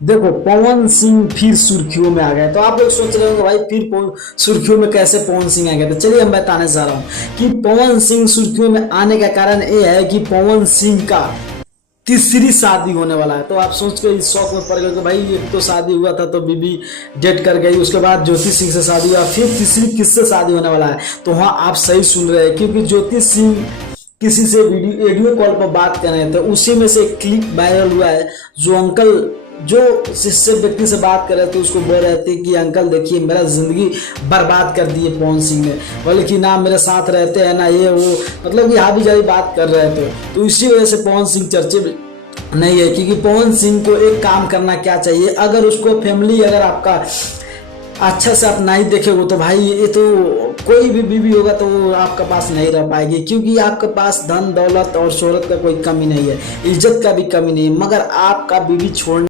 देखो पवन सिंह फिर सुर्खियों में आ गए, तो आप लोग सोच रहे हो भाई फिर सुर्खियों में कैसे पवन सिंह आ गए। तो चलिए हम बताने जा रहा हूँ कि पवन सिंह सुर्खियों में आने का कारण ये है कि पवन सिंह का तीसरी शादी होने वाला है। तो आप सोच के इस शौक में पड़ गए कि भाई एक तो शादी हुआ था तो बीबी डेट कर गई, उसके बाद ज्योति सिंह से शादी हुआ, फिर तीसरी किससे शादी होने वाला है। तो हाँ आप सही सुन रहे हैं, क्योंकि ज्योति सिंह किसी से वीडियो कॉल पर बात कर रहे थे, उसी में से एक क्लिप वायरल हुआ है। जो अंकल जो जिससे व्यक्ति से बात कर रहे थे उसको बोल रहे थे कि अंकल देखिए मेरा जिंदगी बर्बाद कर दी है पवन सिंह ने, बोले कि ना मेरे साथ रहते हैं ना ये वो, मतलब कि हावी जावी बात कर रहे थे। तो इसी वजह से पवन सिंह चर्चे में नहीं है, क्योंकि पवन सिंह को एक काम करना क्या चाहिए, अगर उसको फैमिली अगर आपका अच्छा से आप नहीं देखेगा तो भाई ये तो कोई भी बीवी होगा तो वो आपके पास नहीं रह पाएगी, क्योंकि आपके पास धन दौलत और शोहरत का कोई कमी नहीं है, इज्जत का भी कमी नहीं है, मगर आपका बीवी छोड़ने